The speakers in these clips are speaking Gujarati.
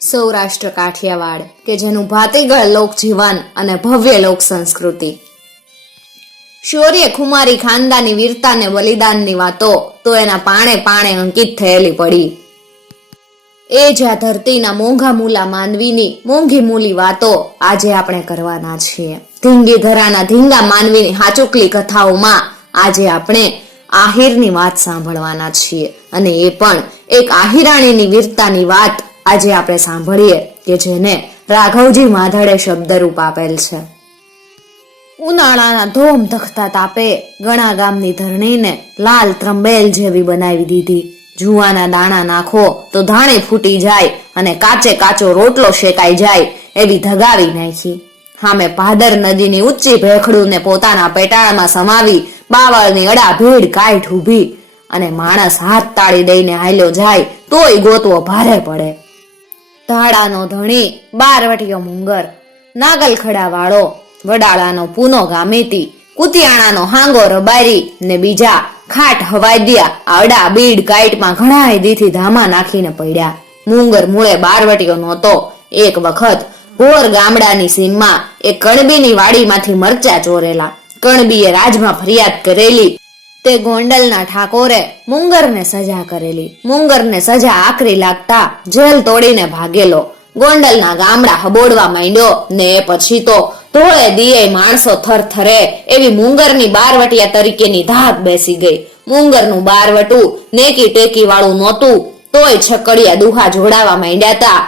સૌરાષ્ટ્ર કાઠિયાવાડ કે જેનું ભાતીગળ લોકજીવન અને ભવ્ય લોક સંસ્કૃતિ. શૌર્ય ખુમારી ખાનદાની વીરતાને બલિદાનની વાતો તો એના પાણે પાણે અંકિત થયેલી પડી. એ જ આ ધરતીના મોંઘા મૂલા માનવીની મોંઘી મૂલી વાતો આજે આપણે કરવાના છીએ. ધીંગી ધરાના ધીંગા માનવીની હાચુકલી કથાઓમાં આજે આપણે આહિરની વાત સાંભળવાના છીએ અને એ પણ એક આહિરાણીની વીરતાની વાત આજે આપણે સાંભળીએ કે જેને રાઘવજી માધડે શબ્દરૂપ આપેલ છે. ઉનાળાના ધોમ ધખતા તાપે ગણા ગામની ધરણીને લાલ ત્રંબેલ જેવી બનાવી દીધી. જુવાના દાણા નાખો તો ધાણે ફૂટી જાય અને કાચે કાચો રોટલો શેકાઈ જાય એવી ધગાવી નાખી. સામે ભાદર નદીની ઊંચી ભેખડુને પોતાના પેટાળમાં સમાવી બાવળની અડા ભીડ કાઠ ઊભી અને માણસ હાથ તાળી દઈને હાલ્યો જાય તોય ગોતવો ભારે પડે. ધાડાનો ધણી, બારવટીયો મુંગર, નાગલખડા વાળો, વડાળાનો પૂનો ગામેતી, કુતિયાણાનો હાંગો રબારી ને બીજા ખાટ હવાદિયા અડા બીડ કાઈટમાં ઘણા દીથી ધામા નાખીને પડ્યા. મુંગર મૂળે બારવટીયો નહોતો. એક વખત ભોર ગામડાની સીમમાં એક કણબીની વાડીમાંથી મરચા ચોરેલા. કણબીએ રાજમાં ફરિયાદ કરેલી. તે ગોંડલના ઠાકોરે મુંગરને સજા કરેલી. મુંગરને સજા આકરી લાગતા જેલ તોડીને ભાગેલો. ગોંડલના ગામડા હબોડવા માંડ્યો ને એ પછી તો ધોળે દિયે માણસો થરથરે એવી મુંગરની બારવટિયા તરીકેની ધાક બેસી ગઈ. મુંગરનું બારવટું નેકી ટેકી વાળું નહોતું તોય છકડિયા દુહા જોડાવા માંડ્યા હતા.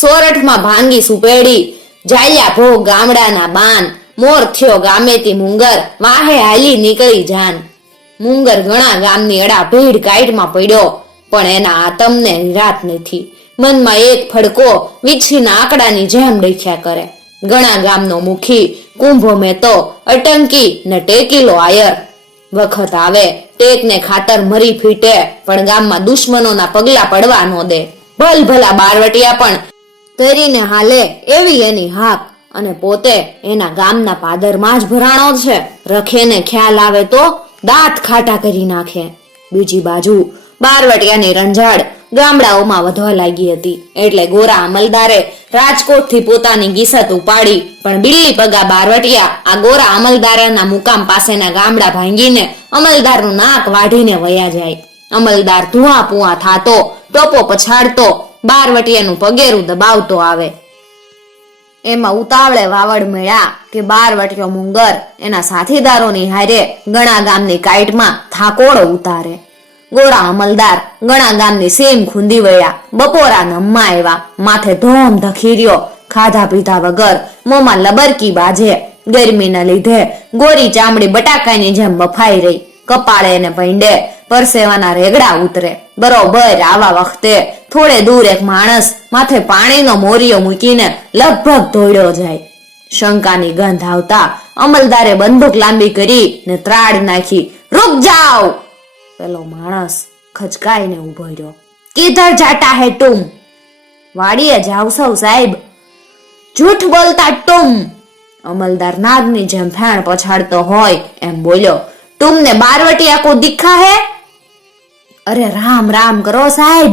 સોરઠમાં ભાંગી સુપેડી જાલ્યા ભોગ ગામડાના બાન. મોર થયો ગામેથી મુંગર વાહે હાલી નીકળી જાન. મુંગર ઘણા ગામની અડા ભીડ કાઈટમાં પડ્યો પણ એના આતમને રાત નથી. મનમાં એક ફડકો વીછીના આંકડાની જેમ ડખ્યા કરે. ઘણા ગામનો મુખી કુંભો મેતો અટંકી ને ટેકીલો આયર. વખત આવે ટેકને ખાતર મરી ફીટે પણ ગામમાં દુશ્મનોના પગલા પડવા ન દે. ભલ ભલા બારવટિયા પણ તરીને હાલે એવી એની હાક અને પોતે એના ગામના પાદરમાં જ ભરાણો છે. રખેને ખ્યાલ આવે તો દાંત ખાટા કરી નાખે. બીજી બાજુ બારવટિયાની રંજાડ ગામડાઓમાં વધવા લાગી હતી એટલે ગોરા અમલદારે રાજકોટથી પોતાની ગીસત ઉપાડી પણ બિલ્લી પગા બારવટિયા આ ગોરા અમલદારના મુકામ પાસેના ગામડા ભાંગીને અમલદારનું નાક વાઢીને વયા જાય. અમલદાર ધુઆ પુઆ થાતો ટોપો પછાડતો બારવટિયાનું પગેરું દબાવતો આવે. એમાં ઉતાવળે વાવડ મેળા કે બારવટીયો મુંગર એના સાથીદારોની હારે ગણા ગામની કાઈટમાં થાકોડો ઉતારે. ગોરા અમલદાર ગણા ગામની સેમ ખૂંદી વળ્યા. બપોરા નમમાં આવ્યા. માથે ધોમ ધખીર્યો. ખાધા પીધા વગર મોંમાં લબરકી બાજે. ગરમીના લીધે ગોરી ચામડી બટાકાની જેમ બફાઈ રહી. કપાળે ને પૈંડે પરસેવાના રેગડા ઉતરે. બરોબર આવા વખતે થોડે દૂર એક માણસ માથે પાણીનો મોરિયો મૂકીને લગભગ દોડ્યો જાય. શંકાની ગંધ આવતા અમલદારે બંદૂક લાંબી કરી ને ત્રાડ નાખી. રૂક જાઓ! પેલો માણસ ખચકાઈને ઉભો રહ્યો. કિધર જાતા હે તુમ? વાડીએ જાવ સૌ સાહેબ. જૂઠ બોલતા તુમ! અમલદાર નાગની જેમ ફેણ પછાડતો હોય એમ બોલ્યો. તુમને બારવટિયા કો દિખા હે? અરે રામ રામ કરો સાહેબ!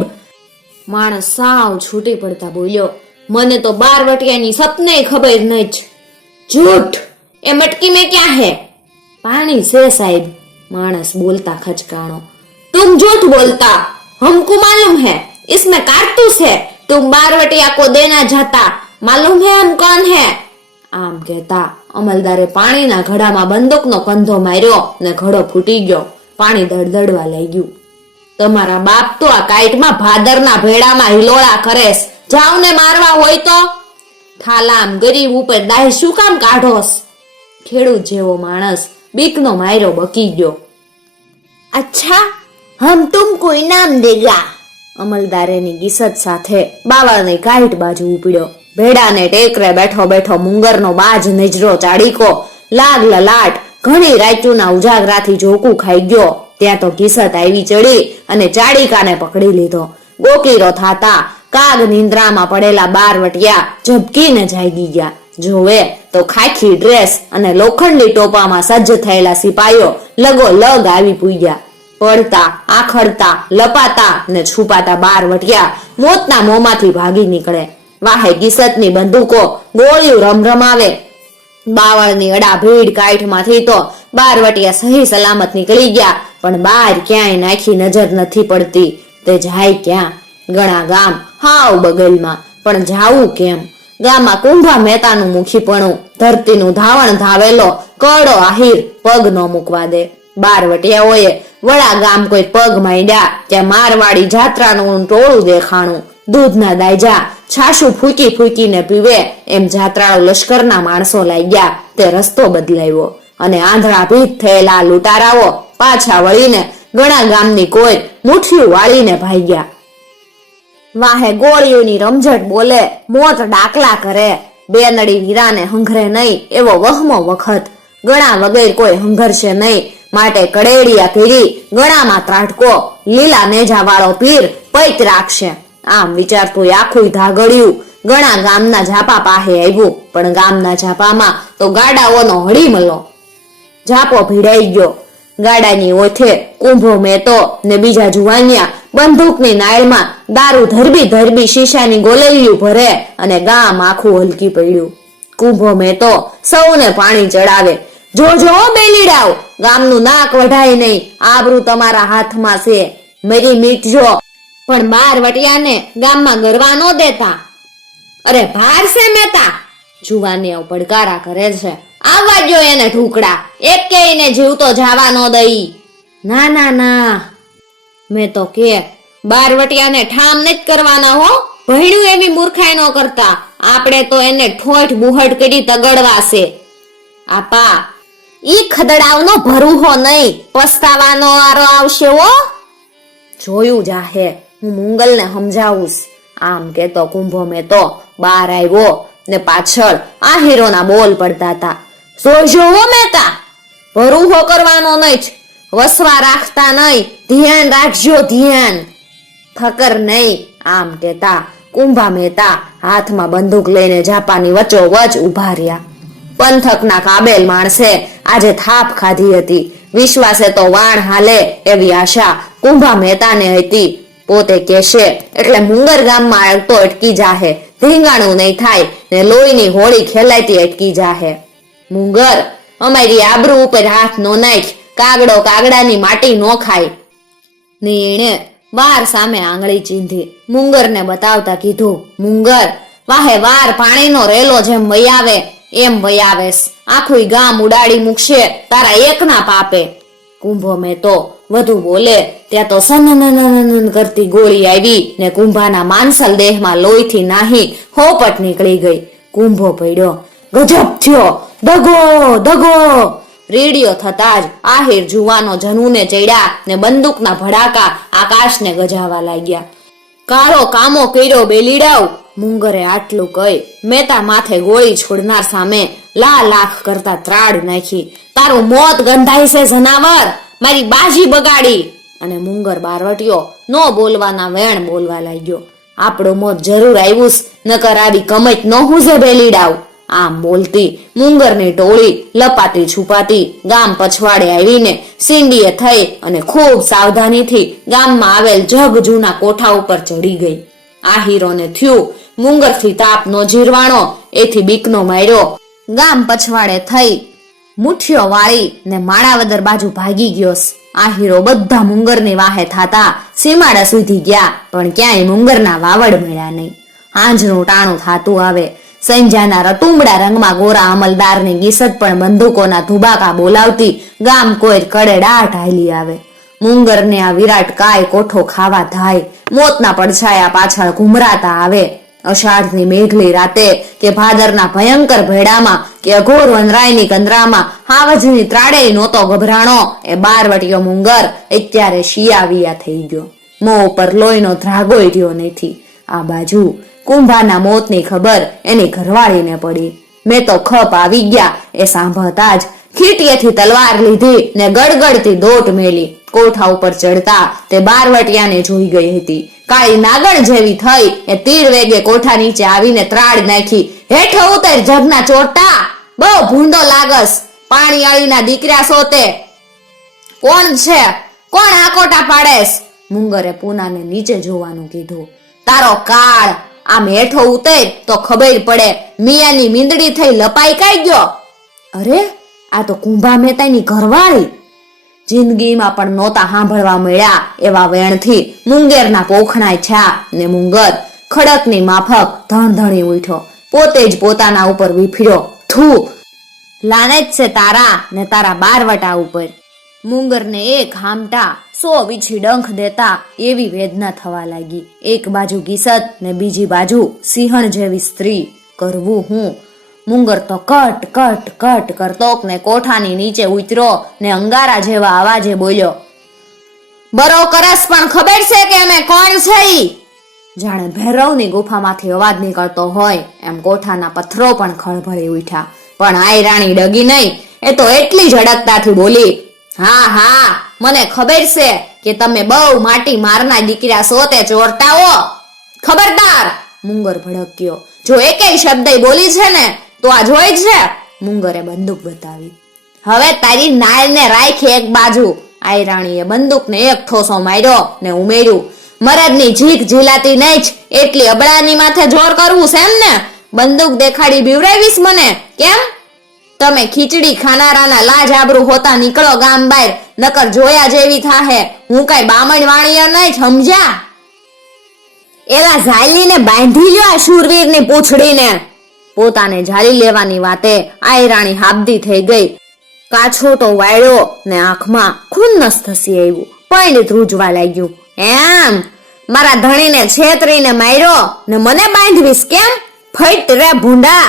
માણસ સાવ છૂટી પડતા બોલ્યો. મને તો બારવટિયાની સપને ખબર નહીં. झूठ એ મટકી में क्या है? पानी से साहिब. मानस बोलता खचकाणो. तुम झूठ बोलता, हमको मालूम है इसमें कारतूस है. तुम बारवटिया को देना चाहता, मालूम है हम कौन है? આમ કહેતા અમલદારે પાણીના ઘડામાં બંદૂકનો કંધો માર્યો ને ઘડો ફૂટી ગયો. પાણી દળદળવા લાગ્યું. તમારા બાપ તો આ કાઈટમાં ભાદરના ભેડામાં હિલોળા કરેસ. જાવ ને મારવા હોય તો. ખાલામ ગરીબ ઉપર દાય શું કામ કાઢોસ? ખેડૂત જેવો માણસ બીકનો માયરો બકી ગયો. અચ્છા, હમ તુમકો ઇનામ દેગા. અમલદારેની ગીસત સાથે બાવળની કાઈટ બાજુ ઉપડ્યો. ભેડાને ટેકરે બેઠો બેઠો મુંગરનો બાજ નજરો ચાડીકો લાગ લલાટ ઘણી રાચુના ઉજાગરાથી જોકું ખાઈ ગયો. ત્યાં તો ગીસત આવી ચડી અને ચાડીકાને પકડી લીધો. ગોકીરો થાતા કાગ નિંદ્રામાં પડેલા બારવટિયા ઝબકીને જાગી ગયા. જોવે તો ખાખી ડ્રેસ અને લોખંડી ટોપામાં સજ્જ થયેલા સિપાઈઓ લગો લગ આવી પૂગ્યા. પડતા, આખડતા, લપાતા ને છુપાતા બારવટિયા મોતના મોંમાંથી ભાગી નીકળે. વાહે કિસતની બંદૂકો ગોળીઓ રમરમાવે. બાવળની અડા ભીડ કાઠમાંથી તો બારવટિયા સહી સલામત નીકળી ગયા, પણ બહાર ક્યાંય નાખી નજર નથી પડતી. તે જાય ક્યાં? ઘણા ગામ હાવ બગલમાં, પણ જાવું કેમ? ગામમાં કુંભા મહેતાનું મુખીપણું, ધરતીનું ધાવણ ધાવેલો કડો આહીર પગ ન મૂકવા દે. બારવટિયાઓએ વડા ગામ કોઈ પગ માંડ્યા ત્યાં મારવાડી જાત્રાનું ટોળું દેખાણું. દૂધના દાયજા છાશું ફૂકી ફૂકીને પીવે એમ જાત્રાળુ લશ્કરના માણસો લાગ્યા. તે રસ્તો બદલાયો અને આંધળા ભીત થયેલા લૂંટારાઓ પાછા વળીને ઘણા ગામની કોઈ મુઠ્ઠીઓ વાળીને ભાગ્યા. વાહે ગોળીઓની રમઝટ બોલે, મોત ડાકલા કરે. બેનડી વીરાને હંઘરે નહીં એવો વહમો વખત. ગણા વગેર કોઈ હંઘરશે નહીં, માટે કડેડિયા પીરી ગણામાં ત્રાટકો. લીલા નેજા વાળો પીર પૈત રાખશે. આમ વિચારતું આખું ધાગડ્યું ઘણા ગામના ઝાપા પાસે આવ્યું, પણ ગામના ઝાપામાં તો ગાડાઓનો હળીમલો. ઝાપો ભીડાઈ ગયો. ગાડાની ઓથે કુંભો મેતો ને બીજા જુવાનિયા બંદૂકની નાળમાં દારૂ ધરબી ધરબી શીશાની ગોલેલિયું ભરે અને ગામ આખું હલકી પડ્યું. કુંભો મેતો સૌને પાણી ચડાવે. જોજો બેલીડાવ, ગામનું નાક વઢાય નહીં, આબરૂ તમારા હાથમાં છે, મરી મીટજો. પણ બારવટિયાને ગામમાં ગરવા ન દેતા. અરે ભાર છે મહેતા, જુવાનિયાઓ પડકારા કરે છે. આવવા જો એને ઢુકડા, એક કેઈને જીવતો જાવા ન દઈ. ના ના ના, મેં તો કે બારવટિયાને ઠામ નથી કરવાના હો. ભણ્યું એવી મૂર્ખાઈ ન કરતા. આપણે તો એને ઠોઠ બુહટ કરી તગડવા છે. આપા ઈ ખદડાવનો ભરૂહો નહીં, પસ્તાવાનો વારો આવશે હો. જોયું જાહે, હું મુંગલને સમજાવુંસ. આમ કેતો કુંભો મેં તો બહાર આવ્યો ને પાછળ આ હીરોના બોલ પડતા હતા. જોજો હો મહેતા, ભરૂહો કરવાનો નહીં, વસવા રાખતા નહીં, ધ્યાન રાખજો ધ્યાન. ફકર નહીં. આમ કેતા કુંભા મહેતા હાથમાં બંદૂક લઈને ઝાપાની વચ્ચોવચ ઉભા રહ્યા. પંથકના કાબેલ માણસે આજે થાપ ખાધી હતી. વિશ્વાસે તો વાણ હાલે એવી આશા કુંભા મહેતાને હતી. પોતે કેશે એટલે મુંગર ગામમાં આવતો અટકી જાહે, ધીંગાણું નહીં થાય ને લોહીની હોળી ખેલાયતી અટકી જાહે. મુંગર, અમારી આબરૂ ઉપર હાથ નો નાખ, કાગડો કાગડાની માટી નો ખાય. ને એણે વાર સામે આંગળી ચીંધી મુંગરને બતાવતા કીધું, મુંગર, વાહે વાર પાણીનો રેલો જેમ વયાવે એમ વયાવેસ. આખું ગામ ઉડાડી મૂકશે તારા એકના પાપે. કુંભો મેં તો વધુ બોલે ત્યાં તો સનનનનન કરતી ગોળી આવી ને કુંભાના માનસલ દેહમાં લોહીથી નાહી હોપટ નીકળી ગઈ. કુંભો પડ્યો. ગજબ થયો, દગો દગો. રેડિયો થતા જ આહિર જુવાનો જનુને ચડ્યા ને બંદૂકના ભડાકા આકાશને ગજાવા લાગ્યા. કાળો કામો કર્યો બેલીડાવ. મુંગરે આટલું કહી મહેતા માથે ગોળી છોડનાર સામે લાખ કરતા ત્રાડ નાખી. તારું મોત ગંધાય છે જનાવર, મારી બાજી બગાડી. અને મુંગર બારવટીયો નો બોલવાના વેણ બોલવા લાગ્યો. આપણું મોત જરૂર આવ્યું, નકર આવી કમત ન હુંજે બેલીડાવ. આમ બોલતી મુંગરની ટોળી લપાતી છુપાતી ગામ પછવાડે આવીને સીંડીએ થઈ અને ખૂબ સાવધાનીથી ગામમાં આવેલ જગ જૂના કોઠા ઉપર ચડી ગઈ. આ હીરોને થયું મુંગરથી તાપ નો જીરવાણો, એથી બીકનો માર્યો ગામ પછવાડે થઈ મુઠ્ઠીઓ વાળી ને માણાવદર બાજુ ભાગી ગયો. આ હીરો બધા મુંગરની વાહે થાતા સીમાડા સુધી ગયા, પણ ક્યાંય મુંગરના વાવડ મળ્યા નહીં. હાંજનું ટાણું થાતું આવે. સંજાના રતુંબડા રંગમાં ગોરા અમલદારની ગીસત પણ બંદૂકોના ધુબાકા બોલાવતી ગામ કોઈ કડેડાટ હાલી આવે. મુંગરને આ વિરાટ કાય કોઠો ખાવા ધાય, મોતના પડછાયા પાછળ ઘુમરાતા આવે. અષાઢની મેઘલી રાતે કે ભાદરના ભયંકર ભેડામાં કે અઘોર વનરાયની કંદરામાં હાવજની ત્રાડે નહોતો ગભરાણો. એ બારવટીયો મુંગર અત્યારે શિયાવિયા થઈ ગયો. મોં ઉપર લોહીનો ધ્રાગોય રહ્યો નથી. આ બાજુ કુંભાના મોતની ખબર એની ઘરવાળીને પડી. મેં તો ખપ આવી ગયા એ સાંભળતા જ ખીટીએથી તલવાર લીધી ને ગડગડતી દોટ મેલી. કોઠા ઉપર ચડતા તે બારવટિયાને જોઈ ગઈ હતી. કાળી નાગણ જેવી થઈ એ તીર વેગે કોઠા નીચે આવીને ત્રાડ નાખી. હેઠો ઉતર જગના ચોટા, બહુ ભૂંડો લાગસ, પાણી આળીના દીકરા સોતે. કોણ છે કોણ આકોટા પાડેસ? મુંગરે પૂનાને નીચે જોવાનું કીધું. તારો કાળ, આમ હેઠો ઉતર તો ખબર પડે મિયાની મીંદડી થઈ લપાઈ કાઈ ગયો. અરે, આ તો કુંભા મહેતાની ઘરવાળી. જિંદગીમાં પણ નહોતા સાંભળવા મળ્યા એવા વેણથી મુંગેરના પોખણાય છા ને મુંગર ખડકની માફક ધણધણી ઉઠ્યો. પોતે જ પોતાના ઉપર વિફર્યો. થૂ, લાને જ છે તારા ને તારા બારવટા ઉપર. મુંગરને એક હામટા 100 વીછી ડંખ દેતા એવી વેદના થવા લાગી. એક બાજુ ગીસત ને બીજી બાજુ સિંહણ જેવી સ્ત્રી. કરવું હું? મુંગર તો કટ કટ કટ કરતો ને કોઠાની નીચે ઉતર્યો ને અંગારા જેવા અવાજે બોલ્યો, બરો કરસ પણ ખબર છે કે અમે કોણ છે? જાણે ભૈરવની ગુફામાંથી અવાજ નીકળતો હોય એમ કોઠાના પથ્થરો પણ ખળભળી ઉઠ્યા. પણ આઈ રાણી ડગી નહીં. એ તો એટલી ઝડકતાથી બોલી, હા હા, મને ખબર છે કે તમે બહુ માટી મારના દીકરા છો તે ચોરટાઓ. ખબરદાર! મુંગર ભડક્યો. જો એકેય શબ્દ બોલી છે ને તો આ જોઈ છે. મુંગરે બંદૂક બતાવી. હવે તારી નાળને રાખ એક બાજુ. આઈ રાણીએ બંદૂકને એક ઠોસો માર્યો ને ઉમેર્યું, મરદની જીક ઝીલાતી નહીં જ એટલી અબળાની માથે જોર કરવું છે એમ ને? બંદૂક દેખાડી બીવરાવીશ મને કેમ? તમે ખીચડી ખાનારાના લાજ આબરૂ હોતા નીકળો ગામ બહાર, નકર જોયા જેવી થાહે. હું કઈ બામણ વાણિયા નહીં, સમજ્યા? એલા ઝાલીને બાંધી લ્યો આ શૂરવીરની પૂંછડીને. પોતાને ઝાલી લેવાની વાતે આઈ રાણી હાબદી થઈ ગઈ. કાછોટો વાળ્યો ને આંખમાં ખુન્નસ થસી આવ્યું. પૈણી ધ્રુજવા લાગ્યું. એમ મારા ધણીને છેતરીને માર્યો ને મને બાંધવીશ કેમ? ફઈટ રે ભૂંડા.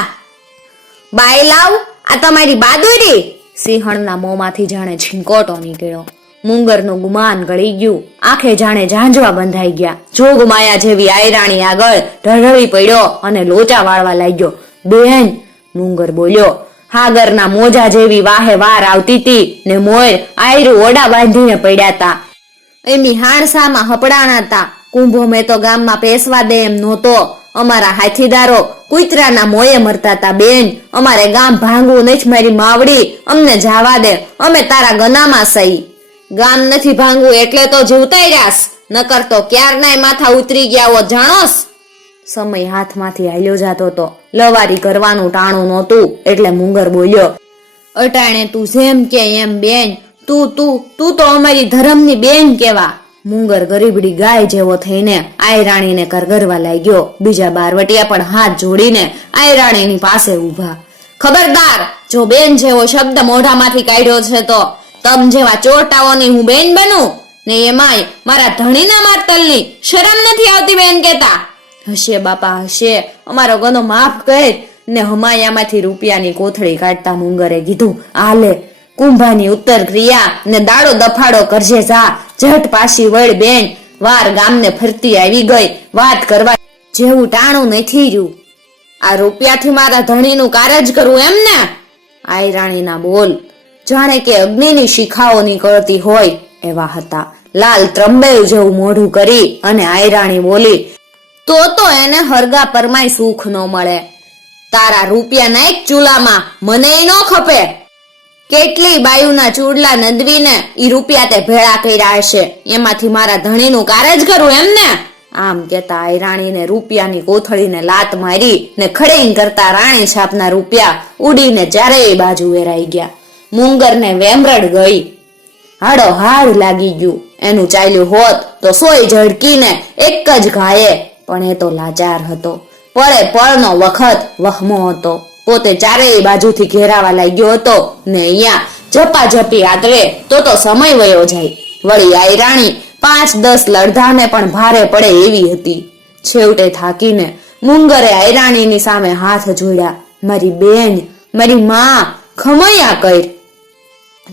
બાઈ લાવ, આ તમારી બહાદુરી? સિંહણના મોંમાંથી જાણે છીંકોટો નીકળ્યો. મુંગરનું ગુમાન ગળી ગયું. આંખે જાણે ઝાંઝવા બંધાઈ ગયા. જોગમાયા જેવી આયરાણી આગળ ઢળઢળી પડ્યો અને લોચા વાળવા લાગ્યો. બેન, મુંગર બોલ્યો. હાગરના મોજા જેવી વાહે વાર આવતી હતી ને મોર આયરું ઓડા બાંધીને પડ્યા હતા. એમી હાણસામાં હપડાણા હતા. કુંભો મેં તો ગામમાં પેસવા દે એમ નહોતો. અમારા હાથીદારો કુતરાના મોયે મરતા હતા. બેન, અમારે ગામ ભાંગવું નથી મારી માવડી, અમને જાવા દે, અમે તારા ગનામાં સહી. ગામ નથી ભાંગવું એટલે તો જીવતાય રાસ, નકર તો ક્યારનાય માથા ઉતરી ગયા હોત જાણોસ. સમય હાથમાંથી હાલ્યો જાતો તો લવારી કરવાનું ટાણું નહોતું એટલે મુંગર બોલ્યો, અટાણે તું જેમ કે એમ બેન, તું તો અમારી ધરમની બેન કેવા. મુંગર ગરીબડી ગાય જેવો થઈને આયરાણીને કરગરવા લાગ્યો. બીજા બારવટિયા પણ હાથ જોડીને આયરાણીની પાસે ઊભા. ખબરદાર, જો બેન જેવો શબ્દ મોઢામાંથી કાઢ્યો છે તો તમ જેવા ચોરટાઓની હું બેન બનું ને એમાંય મારા ધણીના માતલની શરમ નથી આવતી બેન કેતા? હશે બાપા હશે, અમારો ગનો માફ કર. ને હમાયામાંથી રૂપિયાની કોથળી કાઢતા મુંગરે કીધું, આલે કુંભાની ઉત્તર ક્રિયા ને દાડો દફાડો કરજે જા. ઝટ પાછી વળ બેન, વાર ગામને ફરતી આવી ગઈ. વાત કરવા જેવું ટાણું નથી રહ્યું. આ રૂપિયાથી મારા ધણીનું કારજ કરવું એમ ને? આયરાણીના બોલ જાણે કે અગ્નિની શિખાઓ નીકળતી હોય એવા હતા. લાલ ત્રંબેલ જેવું મોઢું કરી અને આયરાણી બોલી, તો એને હરગા પરમાય સુખ ન મળે. તારા રૂપિયા નાખ ચૂલામાં, મને ન ખપે. કેટલી બાયુના ચૂડલા નદવીને ઈ રૂપિયા તે ભેળા કર્યા હશે, એમાંથી મારા ધણીનું કારજ કરું એમ ને? આમ કેતા આયરાણીને રૂપિયાની કોથળીને લાત મારી ને ખડેઈન કરતા રાણી છાપના રૂપિયા ઉડીને ચારેય બાજુ વેરાઈ ગયા. મુંગરને વેમરડ ગઈ. હાડો હાડ લાગી ગયું. એનું ચાલ્યું હોત તો સોય ઝડકીને એક જ ઘાયે, પણ એ તો લાચાર હતો. પળે પળનો વખત વહમો હતો. પોતે ચારેય બાજુથી ઘેરાવા લાગ્યો હતો ને અહીંયા ઝપાઝપી આતરે તો સમય વયો જાય. વળી આયરાણી 5-10 લડધાને પણ ભારે પડે એવી હતી. છેવટે થાકીને મુંગરે આયરાણીની સામે હાથ જોડ્યા. મારી બેન, મારી માં, ખમૈયા કર.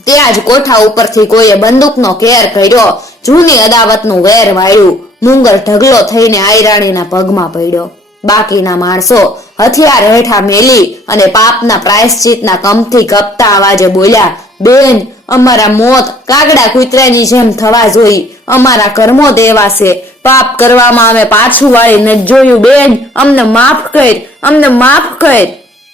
ત્યાં જ કોઠા ઉપરથી કોઈએ બંદૂકનો કેર કર્યો. જૂની અદાવતનું વેર વાળ્યું. મુંગર ઢગલો થઈને આયરાણીના પગમાં પડ્યો. બાકીના માણસો હથિયાર હેઠા મેલી અને પાપના પ્રાયશ્ચિતના કમથી કપતા અવાજે બોલ્યા, બેન, અમારા મોત કાગડા કૂતરાની જેમ થવા જોઈ. અમારા કર્મો દેવા છે. પાપ કરવામાં અમે પાછું વાળી નથી જોયું. બેન, અમને માફ કર, અમને માફ કર.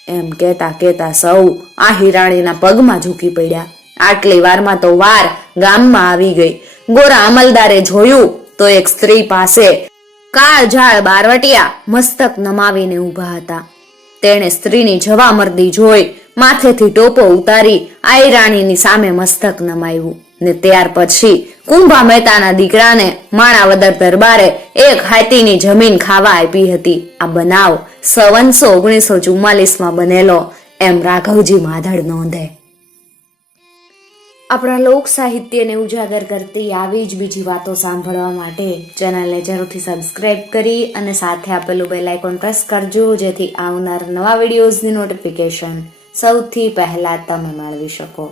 એમ કેતા કેતા સૌ આહીરાણીના પગમાં ઝૂકી પડ્યા. આટલી વારમાં તો વાર ગામમાં આવી ગઈ. ગોરા અમલદારે જોયું તો એક સ્ત્રી પાસે કાળઝાળ બારવટિયા મસ્તક નમાવીને ઊભા હતા. તેણે સ્ત્રીની જવામર્દી જોઈ માથેથી ટોપો ઉતારી આયરાણીની સામે મસ્તક નમાવ્યું ને ત્યાર પછી કુંભા મહેતાના દીકરાને માણાવદર દરબારે એક હાથીની જમીન ખાવા આપી હતી. આ બનાવ 1944માં બનેલો એમ રાઘવજી માધડ નોંધે. આપણા લોક સાહિત્યને ઉજાગર કરતી આવી જ બીજી વાતો સાંભળવા માટે ચેનલને જરૂરથી સબસ્ક્રાઇબ કરી અને સાથે આપેલું બેલ આઇકોન પ્રેસ કરજો, જેથી આવનાર નવા વિડીયોઝની નોટિફિકેશન સૌથી પહેલા તમે મેળવી શકો.